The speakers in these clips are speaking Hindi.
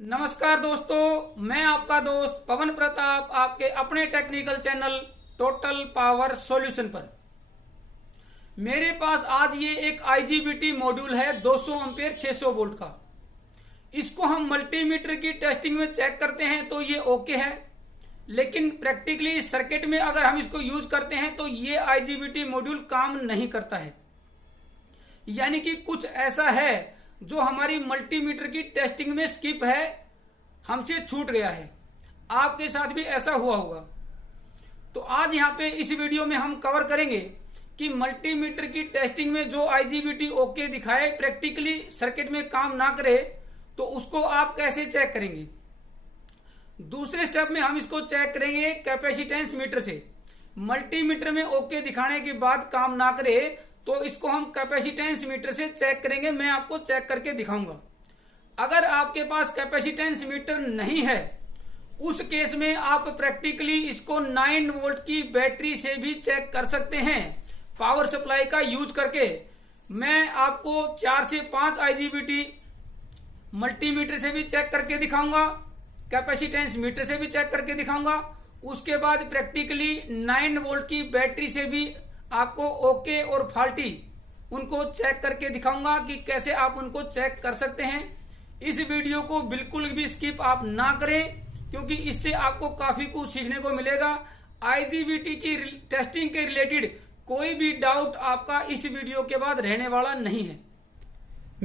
नमस्कार दोस्तों, मैं आपका दोस्त पवन प्रताप आपके अपने technical channel total power solution पर। मेरे पास आज ये एक आईजीबीटी मॉड्यूल है 200 एम्पीयर 600 वोल्ट का। इसको हम मल्टीमीटर की टेस्टिंग में चेक करते हैं तो ये ओके है, लेकिन प्रैक्टिकली सर्किट में अगर हम इसको यूज करते हैं तो ये आईजीबीटी मॉड्यूल काम नहीं करता है। यानी कि कुछ ऐसा है जो हमारी मल्टीमीटर की टेस्टिंग में स्किप है, हमसे छूट गया है। आपके साथ भी ऐसा हुआ होगा। तो आज यहाँ पे इस वीडियो में हम कवर करेंगे कि मल्टीमीटर की टेस्टिंग में जो आईजीबीटी ओके दिखाए प्रैक्टिकली सर्किट में काम ना करे तो उसको आप कैसे चेक करेंगे। दूसरे स्टेप में हम इसको चेक करेंगे कैपेसिटेंस मीटर से। मल्टीमीटर में ओके दिखाने के बाद काम ना करे तो इसको हम कैपेसिटेंस मीटर से चेक करेंगे। मैं आपको चेक करके दिखाऊंगा। अगर आपके पास कैपेसिटेंस मीटर नहीं है उस केस में आप प्रैक्टिकली इसको 9 वोल्ट की बैटरी से भी चेक कर सकते हैं पावर सप्लाई का यूज करके। मैं आपको 4 से 5 आईजीबीटी मल्टीमीटर से भी चेक करके दिखाऊंगा, कैपेसिटेंस मीटर से भी चेक करके दिखाऊंगा। उसके बाद प्रैक्टिकली 9 वोल्ट की बैटरी से भी आपको ओके और फॉल्टी उनको चेक करके दिखाऊंगा कि कैसे आप उनको चेक कर सकते हैं। इस वीडियो को बिल्कुल भी स्किप आप ना करें, क्योंकि इससे आपको काफी कुछ सीखने को मिलेगा। आईजीबीटी की टेस्टिंग के रिलेटेड कोई भी डाउट आपका इस वीडियो के बाद रहने वाला नहीं है।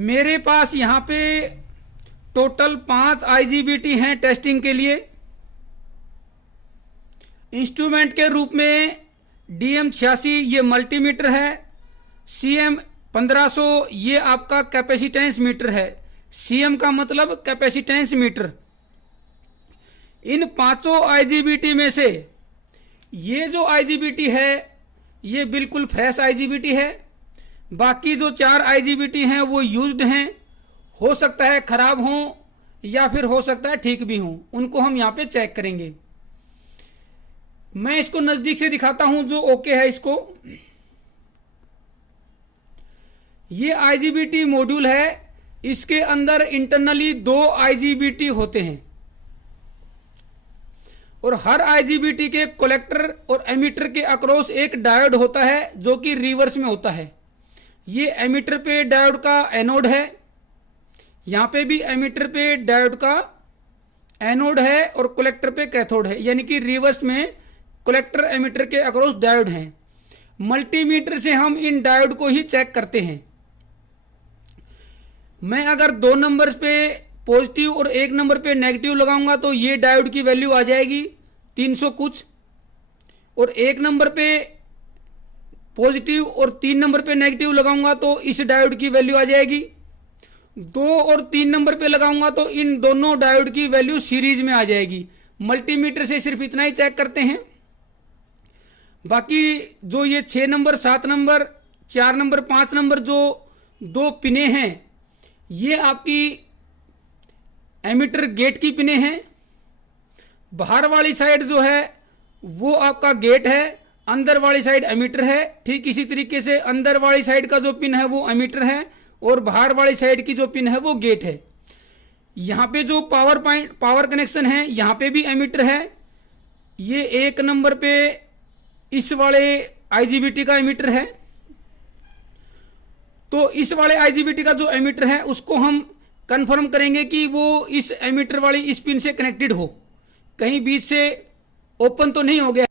मेरे पास यहाँ पे टोटल 5 आईजीबीटी हैं टेस्टिंग के लिए। इंस्ट्रूमेंट के रूप में DM86 ये मल्टीमीटर है, CM 1500 ये आपका कैपेसिटेंस मीटर है। CM का मतलब कैपेसिटेंस मीटर। इन पांचों आईजीबीटी में से ये जो आईजीबीटी है ये बिल्कुल फ्रेश आईजीबीटी है। बाकी जो 4 आईजीबीटी हैं वो यूज्ड हैं। हो सकता है खराब हो या फिर हो सकता है ठीक भी हो, उनको हम यहाँ पे चेक करेंगे। मैं इसको नजदीक से दिखाता हूं जो ओके है। इसको ये आईजीबीटी मॉड्यूल है, इसके अंदर इंटरनली 2 आईजीबीटी होते हैं और हर आईजीबीटी के कलेक्टर और एमीटर के अक्रॉस एक डायोड होता है जो कि रिवर्स में होता है। ये एमीटर पे डायोड का एनोड है, यहां पे भी एमीटर पे डायोड का एनोड है और कलेक्टर पे कैथोड है। यानी कि रिवर्स में कलेक्टर एमीटर के अक्रॉस डायोड हैं। मल्टीमीटर से हम इन डायोड को ही चेक करते हैं। मैं अगर 2 नंबर पे पॉजिटिव और 1 नंबर पे नेगेटिव लगाऊंगा तो ये डायोड की वैल्यू आ जाएगी 300 कुछ, और 1 नंबर पे पॉजिटिव और 3 नंबर पे नेगेटिव लगाऊंगा तो इस डायोड की वैल्यू आ जाएगी। 2 और 3 नंबर पे लगाऊंगा तो इन दोनों डायोड की वैल्यू सीरीज में आ जाएगी। मल्टीमीटर से सिर्फ इतना ही चेक करते हैं। बाकी जो ये 6 नंबर 7 नंबर 4 नंबर 5 नंबर जो 2 पिने हैं ये आपकी एमीटर गेट की पिने हैं। बाहर वाली साइड जो है वो आपका गेट है, अंदर वाली साइड एमीटर है। ठीक इसी तरीके से अंदर वाली साइड का जो पिन है वो एमीटर है और बाहर वाली साइड की जो पिन है वो गेट है। यहाँ पे जो पावर कनेक्शन है यहाँ पे भी एमीटर है। ये 1 नंबर पे इस वाले आईजीबीटी का एमीटर है। तो इस वाले आईजीबीटी का जो एमीटर है उसको हम कंफर्म करेंगे कि वो इस एमीटर वाली इस पिन से कनेक्टेड हो, कहीं बीच से ओपन तो नहीं हो गया।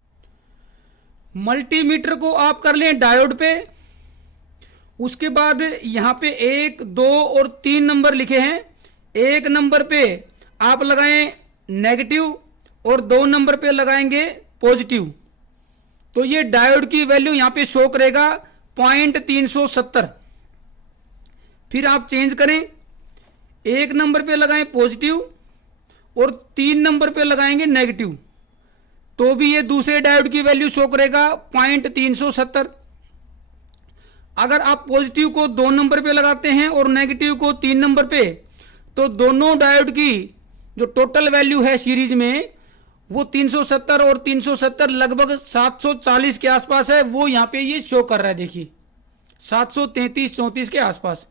मल्टीमीटर को आप कर लें डायोड पे। उसके बाद यहां पे 1 2 और 3 नंबर लिखे हैं। 1 नंबर पे आप लगाएं नेगेटिव और 2 नंबर पे लगाएंगे पॉजिटिव। तो ये डायोड की वैल्यू यहां पे शो करेगा 0.370। फिर आप चेंज करें, 1 नंबर पे लगाएं पॉजिटिव और 3 नंबर पे लगाएंगे नेगेटिव, तो भी ये दूसरे डायोड की वैल्यू शो करेगा 0.370। अगर आप पॉजिटिव को 2 नंबर पे लगाते हैं और नेगेटिव को 3 नंबर पे, तो दोनों डायोड की जो टोटल वैल्यू है सीरीज में वो 370 और 370 लगभग 740 के आसपास है। वो यहाँ पे ये शो कर रहा है, देखिए 733-34 के आसपास।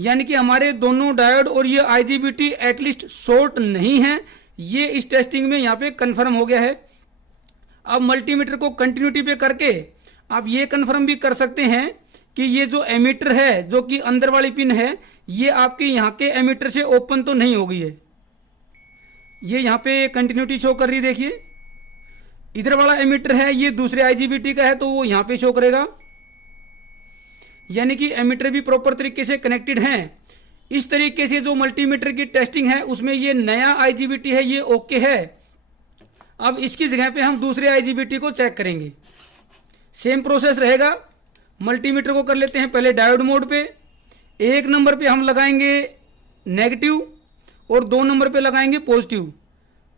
यानी कि हमारे दोनों डायोड और ये आईजीबीटी एटलीस्ट शॉर्ट नहीं है, ये इस टेस्टिंग में यहाँ पे कंफर्म हो गया है। अब मल्टीमीटर को कंटिन्यूटी पे करके आप ये कंफर्म भी कर सकते हैं कि ये जो एमीटर है, जो कि अंदर वाली पिन है, ये आपके यहाँ के एमीटर से ओपन तो नहीं हो गई है। ये यहाँ पे कंटिन्यूटी शो कर रही है, देखिए। इधर वाला एमीटर है, ये दूसरे आईजीबीटी का है, तो वो यहाँ पे शो करेगा, यानी कि एमीटर भी प्रॉपर तरीके से कनेक्टेड हैं। इस तरीके से जो मल्टीमीटर की टेस्टिंग है उसमें ये नया आईजीबीटी है, ये ओके है। अब इसकी जगह पे हम दूसरे आईजीबीटी को चेक करेंगे। सेम प्रोसेस रहेगा। मल्टीमीटर को कर लेते हैं पहले डायोड मोड पे। 1 नंबर पे हम लगाएंगे नेगेटिव और 2 नंबर पे लगाएंगे पॉजिटिव,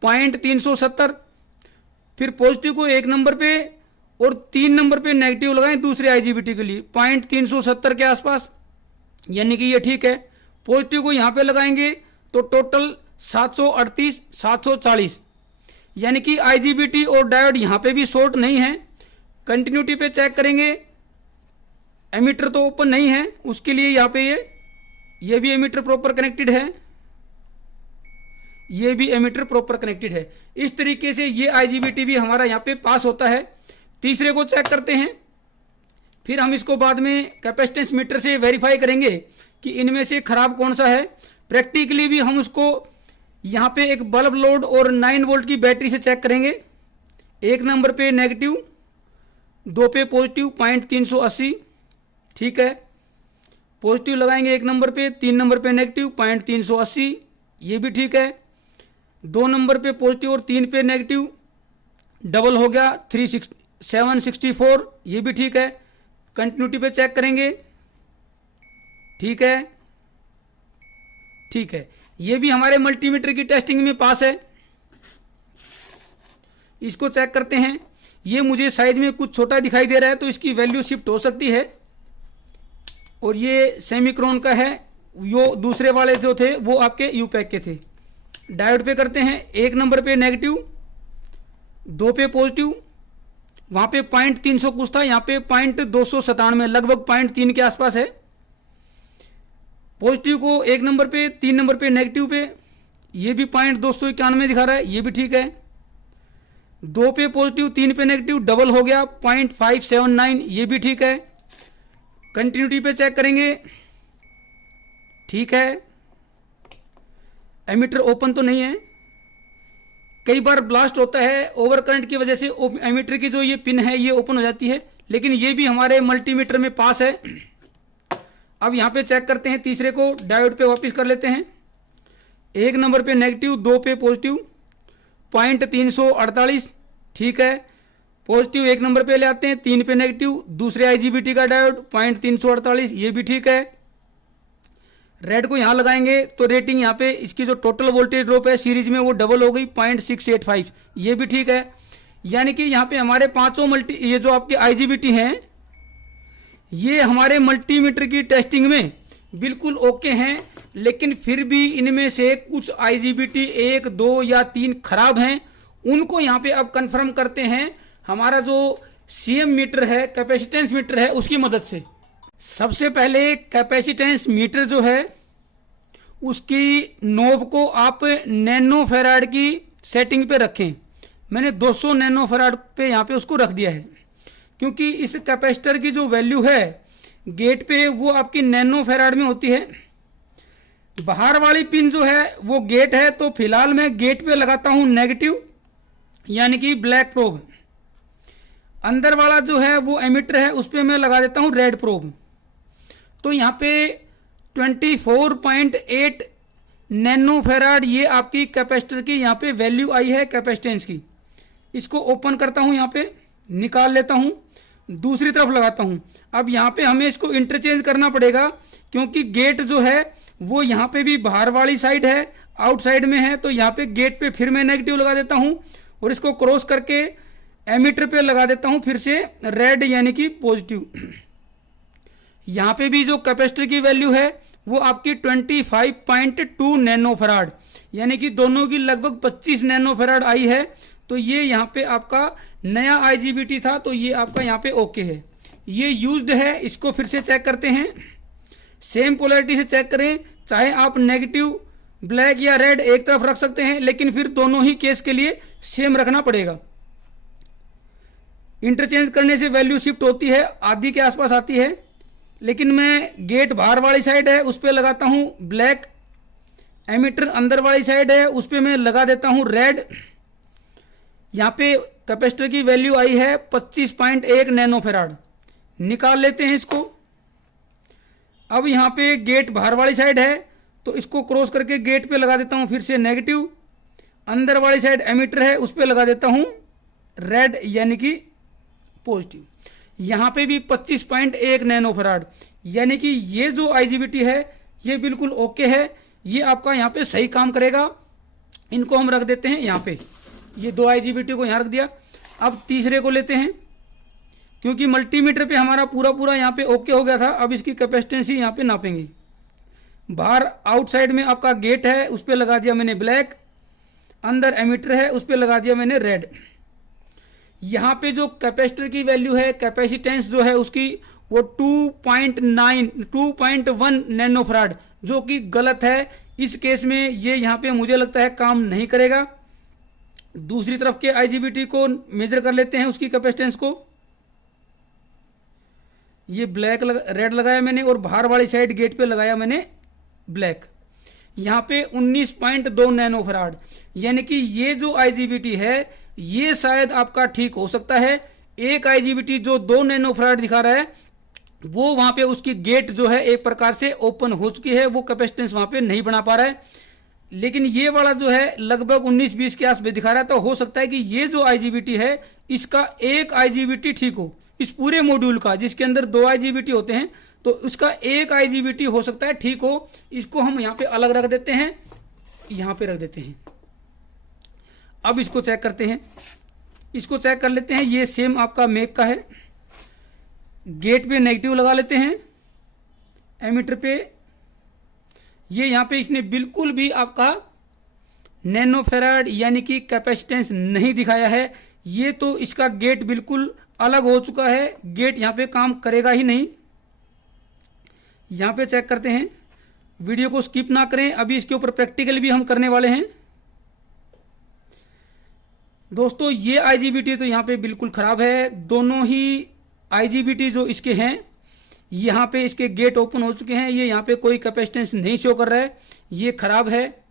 0.370। फिर पॉजिटिव को 1 नंबर पे और 3 नंबर पे नेगेटिव लगाएं दूसरे आईजीबीटी के लिए 0.370 के आसपास, यानी कि ये ठीक है। पॉजिटिव को यहाँ पे लगाएंगे तो टोटल 738 740, यानी कि आईजीबीटी और डायोड यहाँ पे भी शॉर्ट नहीं है। कंटिन्यूटी पे चेक करेंगे, एमीटर तो ओपन नहीं है, उसके लिए यहाँ पे ये भी एमीटर प्रॉपर कनेक्टेड है, ये भी एमीटर प्रॉपर कनेक्टेड है। इस तरीके से ये आईजीबीटी भी हमारा यहाँ पे पास होता है। तीसरे को चेक करते हैं, फिर हम इसको बाद में कैपेसिटेंस मीटर से वेरीफाई करेंगे कि इनमें से खराब कौन सा है। प्रैक्टिकली भी हम उसको यहाँ पे एक बल्ब लोड और 9 वोल्ट की बैटरी से चेक करेंगे। 1 नंबर पे नेगेटिव, 2 पे पॉजिटिव 0.380, ठीक है। पॉजिटिव लगाएंगे 1 नंबर पे, 3 नंबर पे नेगेटिव 0.380, ये भी ठीक है। 2 नंबर पे पॉजिटिव और 3 पे नेगेटिव, डबल हो गया 764, ये भी ठीक है। कंटिन्यूटी पे चेक करेंगे, ठीक है, ठीक है। ये भी हमारे मल्टीमीटर की टेस्टिंग में पास है। इसको चेक करते हैं। ये मुझे साइज में कुछ छोटा दिखाई दे रहा है, तो इसकी वैल्यू शिफ्ट हो सकती है। और ये सेमिक्रॉन का है, यो दूसरे वाले जो थे वो आपके यूपैक के थे। डायोड पे करते हैं। 1 नंबर पे नेगेटिव, 2 पे पॉजिटिव, वहां पे 0.300 कुछ था, यहाँ पे 0.297, लगभग 0.3 के आसपास है। पॉजिटिव को 1 नंबर पे, 3 नंबर पे नेगेटिव पे, ये भी 0.291 दिखा रहा है, ये भी ठीक है। 2 पे पॉजिटिव, 3 पे नेगेटिव, डबल हो गया 0.579, ये भी ठीक है। कंटिन्यूटी पे चेक करेंगे, ठीक है। एमीटर ओपन तो नहीं है। कई बार ब्लास्ट होता है, ओवर करंट की वजह से एमीटर की जो ये पिन है ये ओपन हो जाती है, लेकिन ये भी हमारे मल्टीमीटर में पास है। अब यहाँ पे चेक करते हैं तीसरे को। डायोड पे वापस कर लेते हैं। 1 नंबर पे नेगेटिव, 2 पे पॉजिटिव, 0.348, ठीक है। पॉजिटिव 1 नंबर पे ले आते हैं, 3 पे नेगेटिव, दूसरे आईजीबीटी का डायोड 0.348, ये भी ठीक है। रेड को यहाँ लगाएंगे तो रेटिंग यहाँ पे इसकी जो टोटल वोल्टेज ड्रॉप है सीरीज में वो डबल हो गई 0.685, ये भी ठीक है। यानी कि यहाँ पे हमारे पांचों ये जो आपके आईजीबीटी हैं ये हमारे मल्टीमीटर की टेस्टिंग में बिल्कुल ओके हैं, लेकिन फिर भी इनमें से कुछ आईजीबीटी 1, 2 या 3 खराब हैं। उनको यहाँ पे अब कंफर्म करते हैं हमारा जो सीएम मीटर है, कैपेसिटेंस मीटर है, उसकी मदद से। सबसे पहले कैपेसिटेंस मीटर जो है उसकी नोब को आप नैनो फेराड की सेटिंग पे रखें। मैंने 200 नैनो फेराड पे यहाँ पे उसको रख दिया है, क्योंकि इस कैपेसिटर की जो वैल्यू है गेट पे वो आपकी नैनो फेराड में होती है। बाहर वाली पिन जो है वो गेट है, तो फिलहाल मैं गेट पे लगाता हूं नेगेटिव, यानी कि ब्लैक प्रोब। अंदर वाला जो है वो एमिटर है, उस पर मैं लगा देता हूं रेड प्रोब। तो यहाँ पे 24.8 नैनो फेराड ये आपकी कैपेसिटर की यहाँ पे वैल्यू आई है कैपेसिटेंस की। इसको ओपन करता हूं, यहाँ पे निकाल लेता हूं, दूसरी तरफ लगाता हूं। अब यहाँ पे हमें इसको इंटरचेंज करना पड़ेगा, क्योंकि गेट जो है वो यहाँ पे भी बाहर वाली साइड है, आउटसाइड में है। तो यहाँ पे गेट पे फिर मैं नेगेटिव लगा देता हूं और इसको क्रॉस करके एमीटर पे लगा देता हूं फिर से रेड, यानी कि पॉजिटिव। यहाँ पे भी जो कैपेसिटर की वैल्यू है वो आपकी 25.2 नैनो फराड, यानी कि दोनों की लगभग 25 नैनो फराड आई है। तो ये यहाँ पे आपका नया आईजीबीटी था, तो ये आपका यहाँ पे ओके है, ये यूज्ड है। इसको फिर से चेक करते हैं। सेम पोलैरिटी से चेक करें, चाहे आप नेगेटिव ब्लैक या रेड एक तरफ रख सकते हैं, लेकिन फिर दोनों ही केस के लिए सेम रखना पड़ेगा। इंटरचेंज करने से वैल्यू शिफ्ट होती है, आधी के आसपास आती है, लेकिन मैं गेट बाहर वाली साइड है उस पर लगाता हूं ब्लैक, एमीटर अंदर वाली साइड है उस पर मैं लगा देता हूं रेड। यहाँ पे कैपेसिटर की वैल्यू आई है 25.1 नैनोफेराड, निकाल लेते हैं इसको। अब यहाँ पे गेट बाहर वाली साइड है तो इसको क्रॉस करके गेट पे लगा देता हूँ फिर से नेगेटिव, अंदर वाली साइड एमीटर है उस पर लगा देता हूँ रेड यानी कि पॉजिटिव। यहाँ पे भी 25.1 नैनोफेराड, यानी कि ये जो आईजीबीटी है ये बिल्कुल ओके है, ये आपका यहाँ पे सही काम करेगा। इनको हम रख देते हैं यहाँ पे, ये दो आईजीबीटी को यहाँ रख दिया। अब तीसरे को लेते हैं, क्योंकि मल्टीमीटर पे हमारा पूरा यहाँ पे ओके हो गया था। अब इसकी कैपेसिटेंस ही यहाँ पे नापेंगे। बाहर आउटसाइड में आपका गेट है उस पर लगा दिया मैंने ब्लैक, अंदर एमीटर है उस पर लगा दिया मैंने रेड। यहाँ पे जो कैपेसिटर की वैल्यू है, कैपेसिटेंस जो है उसकी वो 2.1 नैनोफेराड, जो कि गलत है। इस केस में ये यहाँ पे मुझे लगता है काम नहीं करेगा। दूसरी तरफ के आईजीबीटी को मेजर कर लेते हैं, उसकी कैपेसिटेंस को। ये ब्लैक रेड लगाया मैंने और बाहर वाली साइड गेट पे लगाया मैंने ब्लैक। यहाँ पे 19.2 नैनोफेराड, यानी कि ये जो आईजीबीटी है ये शायद आपका ठीक हो सकता है। एक आईजीबीटी जो 2 नैनोफेराड दिखा रहा है वो वहां पे उसकी गेट जो है एक प्रकार से ओपन हो चुकी है, वो कैपेसिटेंस वहां पे नहीं बना पा रहा है। लेकिन ये वाला जो है लगभग 19-20 के आसपास दिखा रहा है, तो हो सकता है कि ये जो आईजीबीटी है इसका एक आईजीबीटी ठीक हो इस पूरे मॉड्यूल का, जिसके अंदर 2 आईजीबीटी होते हैं, तो उसका एक आईजीबीटी हो सकता है ठीक हो। इसको हम यहाँ पे अलग रख देते हैं, यहाँ पे रख देते हैं। अब इसको चेक करते हैं, इसको चेक कर लेते हैं। ये सेम आपका मेक का है। गेट पे नेगेटिव लगा लेते हैं, एमीटर पे ये यहाँ पे इसने बिल्कुल भी आपका नैनोफेराड यानी कि कैपेसिटेंस नहीं दिखाया है। ये तो इसका गेट बिल्कुल अलग हो चुका है, गेट यहाँ पे काम करेगा ही नहीं। यहाँ पे चेक करते हैं, वीडियो को स्किप ना करें, अभी इसके ऊपर प्रैक्टिकल भी हम करने वाले हैं। दोस्तों ये आईजीबीटी तो यहाँ पे बिल्कुल खराब है। दोनों ही आईजीबीटी जो इसके हैं यहाँ पे इसके गेट ओपन हो चुके हैं, ये यहाँ पे कोई कैपेसिटेंस नहीं शो कर रहा है, ये खराब है।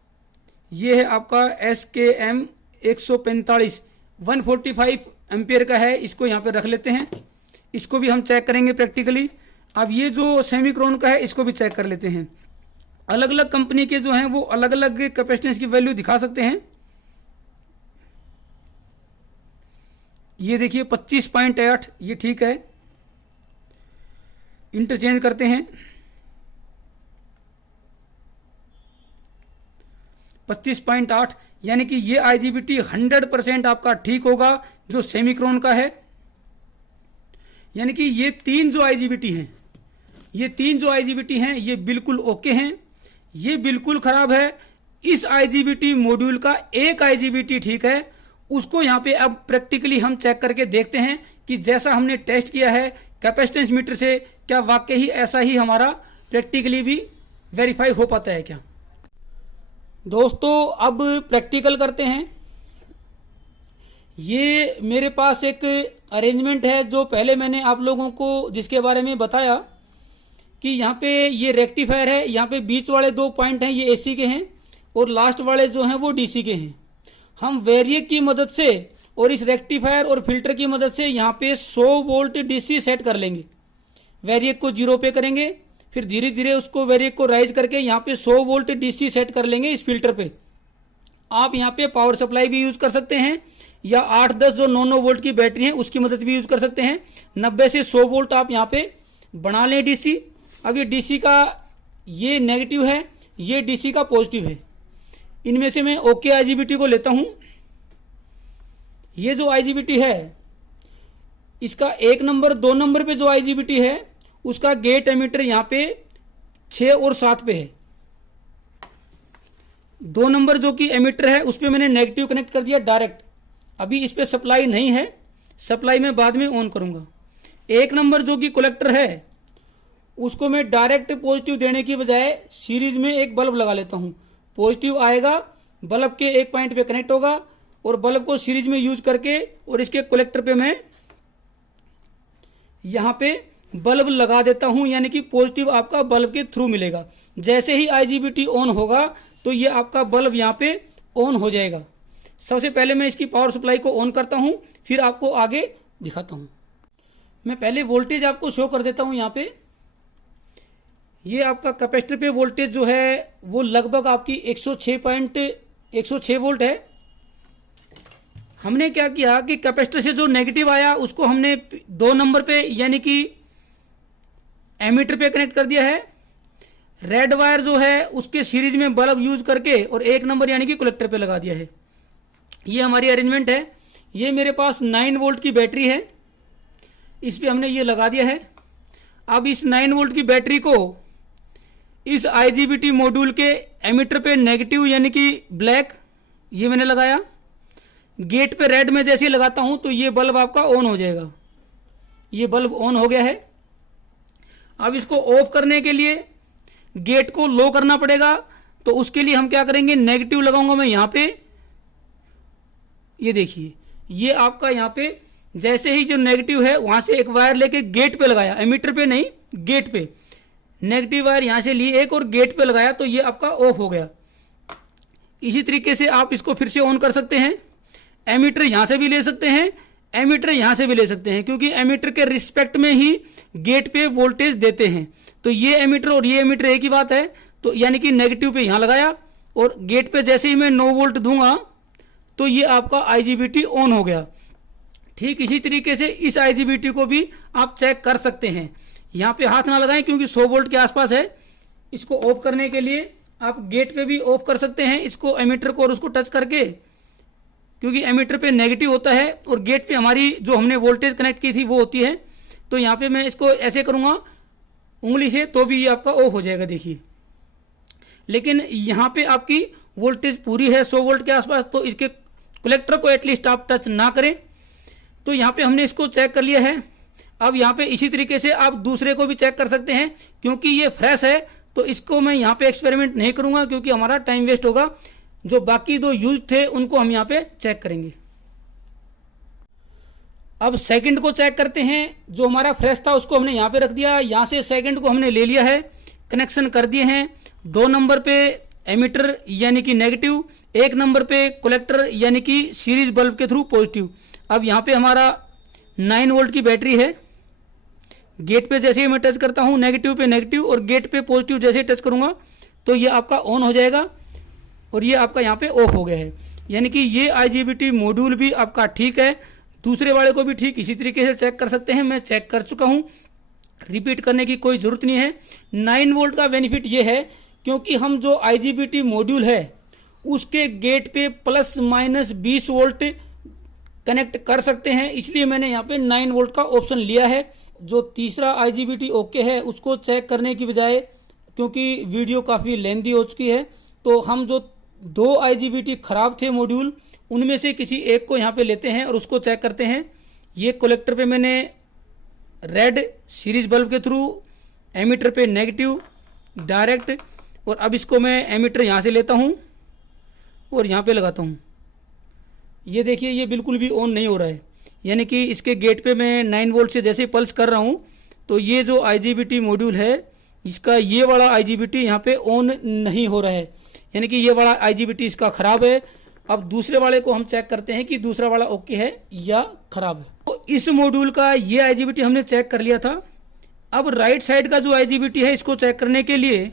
ये है आपका SKM 145 145 एम्पियर का है, इसको यहाँ पे रख लेते हैं। इसको भी हम चेक करेंगे प्रैक्टिकली। अब ये जो सेमिक्रॉन का है इसको भी चेक कर लेते हैं। अलग अलग कंपनी के जो हैं वो अलग अलग कैपेसिटेंस की वैल्यू दिखा सकते हैं। ये देखिए 25.8, ये ठीक है। इंटरचेंज करते हैं, 25.8, यानी कि ये आईजीबीटी 100% आपका ठीक होगा जो सेमिक्रॉन का है। यानी कि ये तीन जो आईजीबीटी हैं, ये तीन जो आईजीबीटी हैं ये बिल्कुल ओके हैं, ये बिल्कुल खराब है। इस आईजीबीटी मॉड्यूल का एक आईजीबीटी ठीक है, उसको यहाँ पे अब प्रैक्टिकली हम चेक करके देखते हैं कि जैसा हमने टेस्ट किया है कैपेसिटेंस मीटर से, क्या वाकई ही ऐसा ही हमारा प्रैक्टिकली भी वेरीफाई हो पाता है क्या। दोस्तों अब प्रैक्टिकल करते हैं। ये मेरे पास एक अरेंजमेंट है जो पहले मैंने आप लोगों को जिसके बारे में बताया कि यहाँ पे ये रेक्टिफायर है, यहाँ पे बीच वाले 2 पॉइंट हैं ये AC के हैं और लास्ट वाले जो हैं वो DC के हैं। हम वेरिएक की मदद से और इस रेक्टिफायर और फिल्टर की मदद से यहाँ पे 100 वोल्ट DC सेट कर लेंगे। वेरिएक को 0 पे करेंगे, फिर धीरे धीरे उसको वेरिएक को राइज करके यहाँ पे 100 वोल्ट DC सेट कर लेंगे इस फिल्टर पे। आप यहाँ पे पावर सप्लाई भी यूज कर सकते हैं या 8-10 जो 9 वोल्ट की बैटरी है उसकी मदद भी यूज कर सकते हैं। 90 से 100 वोल्ट आप यहाँ पे बना लें DC। अब ये DC का ये नेगेटिव है, ये DC का पॉजिटिव है। इनमें से मैं ओके आईजीबीटी को लेता हूं। ये जो आईजीबीटी है इसका 1 नंबर 2 नंबर पे जो आईजीबीटी है उसका गेट एमीटर यहाँ पे 6 और 7 पे है। 2 नंबर जो कि एमीटर है उस पर मैंने नेगेटिव कनेक्ट कर दिया डायरेक्ट। अभी इस पे सप्लाई नहीं है, सप्लाई मैं बाद में ऑन करूंगा। 1 नंबर जो कि कलेक्टर है उसको मैं डायरेक्ट पॉजिटिव देने की बजाय सीरीज में एक बल्ब लगा लेता हूँ। पॉजिटिव आएगा, बल्ब के एक पॉइंट पे कनेक्ट होगा और बल्ब को सीरीज में यूज करके और इसके कलेक्टर पे मैं यहाँ पे बल्ब लगा देता हूँ, यानी कि पॉजिटिव आपका बल्ब के थ्रू मिलेगा। जैसे ही IGBT ऑन होगा तो ये आपका बल्ब यहाँ पे ऑन हो जाएगा। सबसे पहले मैं इसकी पावर सप्लाई को ऑन करता हूँ, फिर आपको आगे दिखाता हूँ। मैं पहले वोल्टेज आपको शो कर देता हूँ। यहाँ पे ये आपका कैपेसिटर पे वोल्टेज जो है वो लगभग आपकी 106 वोल्ट है। हमने क्या किया कि कैपेसिटर से जो नेगेटिव आया उसको हमने 2 नंबर पे यानी कि एमीटर पे कनेक्ट कर दिया है। रेड वायर जो है उसके सीरीज में बल्ब यूज करके और 1 नंबर यानी कि कलेक्टर पे लगा दिया है। ये हमारी अरेंजमेंट है। ये मेरे पास 9 वोल्ट की बैटरी है, इस पे हमने ये लगा दिया है। अब इस 9 वोल्ट की बैटरी को इस IGBT मॉड्यूल के एमीटर पे नेगेटिव यानी कि ब्लैक ये मैंने लगाया। गेट पे रेड में जैसे ही लगाता हूं तो ये बल्ब आपका ऑन हो जाएगा। ये बल्ब ऑन हो गया है। अब इसको ऑफ करने के लिए गेट को लो करना पड़ेगा, तो उसके लिए हम क्या करेंगे, नेगेटिव लगाऊंगा मैं यहाँ पे। ये देखिए, ये आपका यहाँ पे जैसे ही जो नेगेटिव है वहां से एक वायर लेके गेट पे लगाया, एमीटर पे नहीं गेट पे। नेगेटिव वायर यहां से ली एक और गेट पे लगाया तो ये आपका ऑफ हो गया। इसी तरीके से आप इसको फिर से ऑन कर सकते हैं। एमीटर यहां से भी ले सकते हैं, एमीटर यहां से भी ले सकते हैं, क्योंकि एमीटर के रिस्पेक्ट में ही गेट पे वोल्टेज देते हैं। तो ये एमीटर और ये एमीटर एक ही बात है। तो यानी कि नेगेटिव पे यहां लगाया और गेट पे जैसे ही मैं 9 वोल्ट दूंगा तो ये आपका IGBT ऑन हो गया। ठीक इसी तरीके से इस IGBT को भी आप चेक कर सकते हैं। यहाँ पे हाथ ना लगाएं क्योंकि 100 वोल्ट के आसपास है। इसको ऑफ करने के लिए आप गेट पे भी ऑफ कर सकते हैं इसको, एमीटर को और उसको टच करके, क्योंकि एमीटर पे नेगेटिव होता है और गेट पे हमारी जो हमने वोल्टेज कनेक्ट की थी वो होती है। तो यहाँ पे मैं इसको ऐसे करूँगा उंगली से तो भी ये आपका ऑफ हो जाएगा। देखिए, लेकिन यहाँ पे आपकी वोल्टेज पूरी है 100 वोल्ट के आसपास, तो इसके कलेक्टर को एटलीस्ट आप टच ना करें। तो यहाँ पे हमने इसको चेक कर लिया है। अब यहाँ पे इसी तरीके से आप दूसरे को भी चेक कर सकते हैं। क्योंकि ये फ्रेश है तो इसको मैं यहाँ पे एक्सपेरिमेंट नहीं करूँगा, क्योंकि हमारा टाइम वेस्ट होगा। जो बाकी 2 यूज थे उनको हम यहाँ पे चेक करेंगे। अब सेकंड को चेक करते हैं। जो हमारा फ्रेश था उसको हमने यहाँ पे रख दिया, यहाँ से सेकंड को हमने ले लिया है, कनेक्शन कर दिए हैं। 2 नंबर पे एमीटर यानी कि नेगेटिव, 1 नंबर पे कलेक्टर यानी कि सीरीज बल्ब के थ्रू पॉजिटिव। अब यहाँ पे हमारा 9 वोल्ट की बैटरी है। गेट पे जैसे ही मैं टच करता हूँ नेगेटिव पे नेगेटिव और गेट पे पॉजिटिव जैसे ही टच करूँगा तो ये आपका ऑन हो जाएगा और ये आपका यहाँ पे ऑफ हो गया है। यानी कि ये IGBT मॉड्यूल भी आपका ठीक है। दूसरे वाले को भी ठीक इसी तरीके से चेक कर सकते हैं। मैं चेक कर चुका हूँ, रिपीट करने की कोई ज़रूरत नहीं है। 9 वोल्ट का बेनिफिट ये है क्योंकि हम जो IGBT मॉड्यूल है उसके गेट पे प्लस माइनस 20 वोल्ट कनेक्ट कर सकते हैं, इसलिए मैंने यहाँ पे 9 वोल्ट का ऑप्शन लिया है। जो तीसरा IGBT ओके है उसको चेक करने की बजाय, क्योंकि वीडियो काफ़ी लेंदी हो चुकी है, तो हम जो 2 IGBT खराब थे मॉड्यूल उनमें से किसी एक को यहाँ पे लेते हैं और उसको चेक करते हैं। ये कलेक्टर पे मैंने रेड सीरीज बल्ब के थ्रू, एमीटर पे नेगेटिव डायरेक्ट, और अब इसको मैं एमीटर यहाँ से लेता हूँ और यहाँ पे लगाता हूँ। ये देखिए, ये बिल्कुल भी ऑन नहीं हो रहा है। यानी कि इसके गेट पे मैं 9 वोल्ट से जैसे पल्स कर रहा हूँ तो ये जो IGBT मॉड्यूल है इसका ये वाला IGBT यहाँ पे ऑन नहीं हो रहा है। यानी कि ये वाला IGBT इसका ख़राब है। अब दूसरे वाले को हम चेक करते हैं कि दूसरा वाला ओके है या ख़राब है। तो इस मॉड्यूल का ये IGBT हमने चेक कर लिया था। अब राइट साइड का जो IGBT है इसको चेक करने के लिए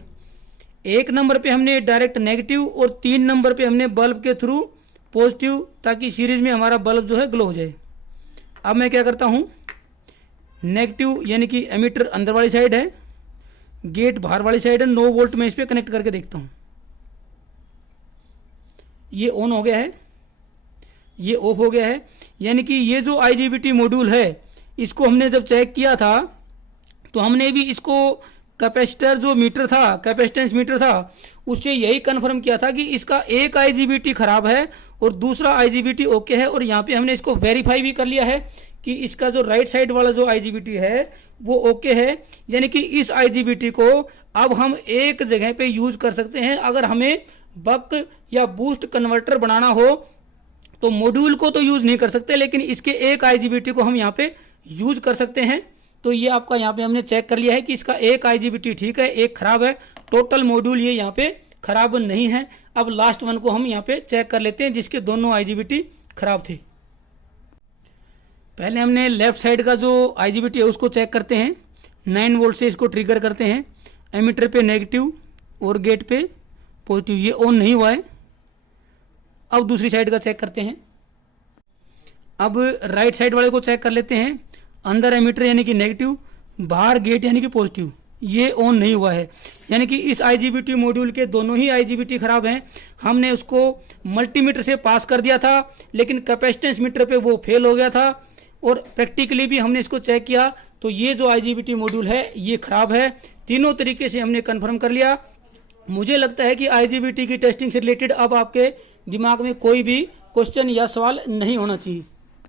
1 नंबर पे हमने डायरेक्ट नेगेटिव और 3 नंबर पे हमने बल्ब के थ्रू पॉजिटिव, ताकि सीरीज में हमारा बल्ब जो है ग्लो हो जाए। अब मैं क्या करता हूँ, नेगेटिव यानी कि एमीटर अंदर वाली साइड है, गेट बाहर वाली साइड है, 9 वोल्ट में इस पर कनेक्ट करके देखता हूँ। ये ऑन हो गया है, ये ऑफ हो गया है। यानी कि ये जो IGBT मॉड्यूल है इसको हमने जब चेक किया था तो हमने भी इसको कैपेसिटर जो मीटर था, कैपेसिटेंस मीटर था, उससे यही कन्फर्म किया था कि इसका एक आईजीबीटी खराब है और दूसरा आईजीबीटी ओके है। और यहाँ पे हमने इसको वेरीफाई भी कर लिया है कि इसका जो राइट साइड वाला जो आईजीबीटी है वो ओके है। यानी कि इस आईजीबीटी को अब हम एक जगह पे यूज कर सकते हैं। अगर हमें बक या बूस्ट कन्वर्टर बनाना हो तो मॉड्यूल को तो यूज नहीं कर सकते, लेकिन इसके एक आईजीबीटी को हम यहाँ पे यूज कर सकते हैं। तो ये आपका यहाँ पे हमने चेक कर लिया है कि इसका एक आईजीबीटी ठीक है, एक खराब है, टोटल मॉड्यूल ये यहाँ पे खराब नहीं है। अब लास्ट वन को हम यहाँ पे चेक कर लेते हैं जिसके दोनों आईजीबीटी खराब थे। पहले हमने लेफ्ट साइड का जो आईजीबीटी है उसको चेक करते हैं। 9 वोल्ट से इसको ट्रिगर करते हैं। एमीटर पे नेगेटिव और गेट पे पॉजिटिव, ये ऑन नहीं हुआ है। अब दूसरी साइड का चेक करते हैं। अब राइट साइड वाले को चेक कर लेते हैं। अंदर एमीटर यानी कि नेगेटिव, बाहर गेट यानी कि पॉजिटिव, ये ऑन नहीं हुआ है। यानी कि इस आईजीबीटी मॉड्यूल के दोनों ही आईजीबीटी खराब हैं। हमने उसको मल्टीमीटर से पास कर दिया था, लेकिन कैपेसिटेंस मीटर पे वो फेल हो गया था। और प्रैक्टिकली भी हमने इसको चेक किया तो ये जो आईजीबीटी मॉड्यूल है ये खराब है। तीनों तरीके से हमने कंफर्म कर लिया। मुझे लगता है कि आईजीबीटी की टेस्टिंग से रिलेटेड अब आपके दिमाग में कोई भी क्वेश्चन या सवाल नहीं होना चाहिए।